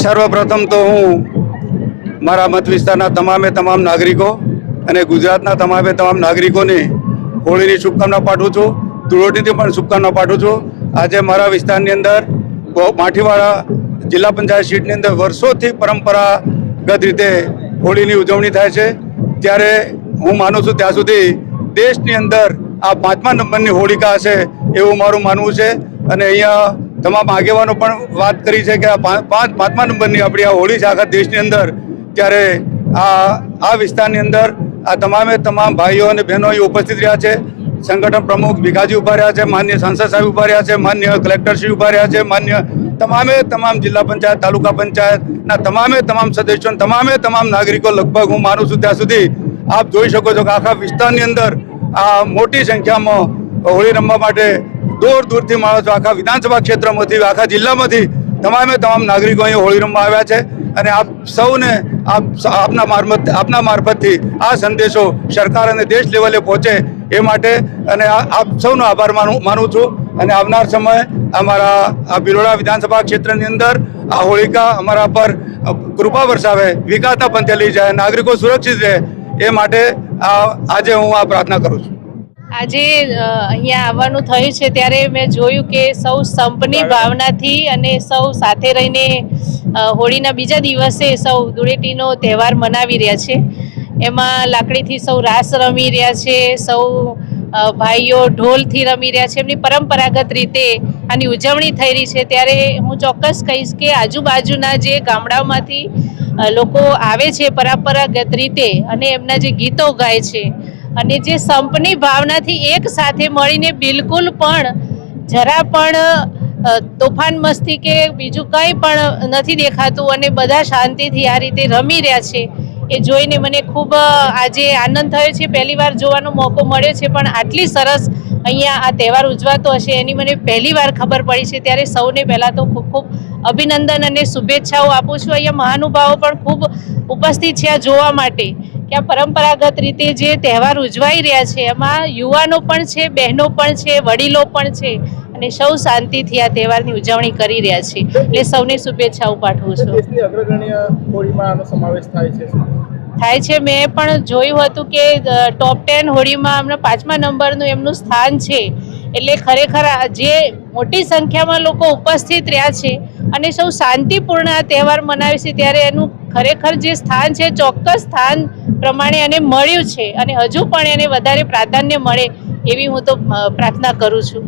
સર્વપ્રથમ તો હું મારા મત વિસ્તારના તમામ નાગરિકો અને ગુજરાતના તમામ નાગરિકોને હોળીની શુભકામના પાઠવું છું. ધૂળેટીની પણ શુભકામના પાઠવું છું. આજે મારા વિસ્તારની અંદર માઠીવાડા જિલ્લા પંચાયત સીટની અંદર વર્ષોથી પરંપરાગત રીતે હોળીની ઉજવણી થાય છે. ત્યારે હું માનું છું ત્યાં સુધી દેશની અંદર આ 5મા નંબરની હોળિકા હશે એવું મારું માનવું છે. અને અહીંયા તમામ આગેવાનો પણ વાત કરી છે કે આ 5મા નંબરની આપણી આ હોળી છે આખા દેશની અંદર. ત્યારે આ વિસ્તારની અંદર આ તમામ ભાઈઓ અને બહેનો અહીં ઉપસ્થિત રહ્યા છે. સંગઠન પ્રમુખ ભીખાજી ઉભા રહ્યા છે, માન્ય સાંસદ સાહેબ ઉભા રહ્યા છે, માન્ય કલેક્ટરશ્રી ઉભા રહ્યા છે, માન્ય તમામ જિલ્લા પંચાયત તાલુકા પંચાયતના તમામ સદસ્યો તમામ નાગરિકો લગભગ હું માનું છું ત્યાં સુધી આપ જોઈ શકો છો કે આખા વિસ્તારની અંદર આ મોટી સંખ્યામાં હોળી રમવા માટે દૂરથી માણસો આખા વિધાનસભા ક્ષેત્રમાંથી આખા જિલ્લામાંથી તમામ નાગરિકો અહીં હોળી રમવા આવ્યા છે. અને આપ સૌને આપના મારફતથી આ સંદેશો સરકાર અને દેશ લેવલે પહોંચે એ માટે અને આપ સૌનો આભાર માનું છું. અને આવનાર સમય અમારા આ ભિલોડા વિધાનસભા ક્ષેત્રની અંદર આ હોળિકા અમારા પર કૃપા વરસાવે, વિકાસના પંથે લઈ જાય, નાગરિકો સુરક્ષિત રહે એ માટે આજે હું આ પ્રાર્થના કરું છું. આજે અહીંયા આવવાનું થયું છે ત્યારે મેં જોયું કે સૌ સંપની ભાવનાથી અને સૌ સાથે રહીને હોળીના બીજા દિવસે સૌ ધૂળેટીનો તહેવાર મનાવી રહ્યા છે. એમાં લાકડીથી સૌ રાસ રમી રહ્યા છે, સૌ ભાઈઓ ઢોલથી રમી રહ્યા છે. એમની પરંપરાગત રીતે આની ઉજવણી થઈ રહી છે. ત્યારે હું ચોક્કસ કહીશ કે આજુબાજુના જે ગામડાઓમાંથી લોકો આવે છે પરંપરાગત રીતે અને એમના જે ગીતો ગાય છે અને જે સંપની ભાવનાથી એક સાથે મળીને બિલકુલ પણ જરા પણ તોફાન મસ્તી કે બીજું કંઈ પણ નથી દેખાતું અને બધા શાંતિથી આ રીતે રમી રહ્યા છે એ જોઈને મને ખૂબ આજે આનંદ થયો છે. પહેલીવાર જોવાનો મોકો મળ્યો છે, પણ આટલી સરસ અહીંયા આ તહેવાર ઉજવાતો હશે એની મને પહેલીવાર ખબર પડી છે. ત્યારે સૌને પહેલાં તો ખૂબ અભિનંદન અને શુભેચ્છાઓ આપું છું. અહીંયા મહાનુભાવો પણ ખૂબ ઉપસ્થિત છે આ જોવા માટે કે આ પરંપરાગત રીતે જે તહેવાર ઉજવાઈ રહ્યા છે એમાં યુવાનો પણ છે, બહેનો પણ છે, વડીલો પણ છે અને સૌ શાંતિથી આ તહેવારની ઉજવણી કરી રહ્યા છે. એટલે સૌને શુભેચ્છાઓ પાઠવું છું. દેશની અગ્રગણ્ય હોળીમાં આનો સમાવેશ થાય છે. મેં પણ જોયું હતું કે ટોપ 10 હોળીમાં હમણાં 5મા નંબરનું એમનું સ્થાન છે. એટલે ખરેખર જે મોટી સંખ્યામાં લોકો ઉપસ્થિત રહ્યા છે અને સૌ શાંતિપૂર્ણ આ તહેવાર મનાવે છે ત્યારે એનું ખરેખર જે સ્થાન છે ચોક્કસ સ્થાન પ્રમાણે એને મળ્યું છે અને હજુ પણ એને વધારે પ્રાધાન્ય મળે એવી હું તો પ્રાર્થના કરું છું.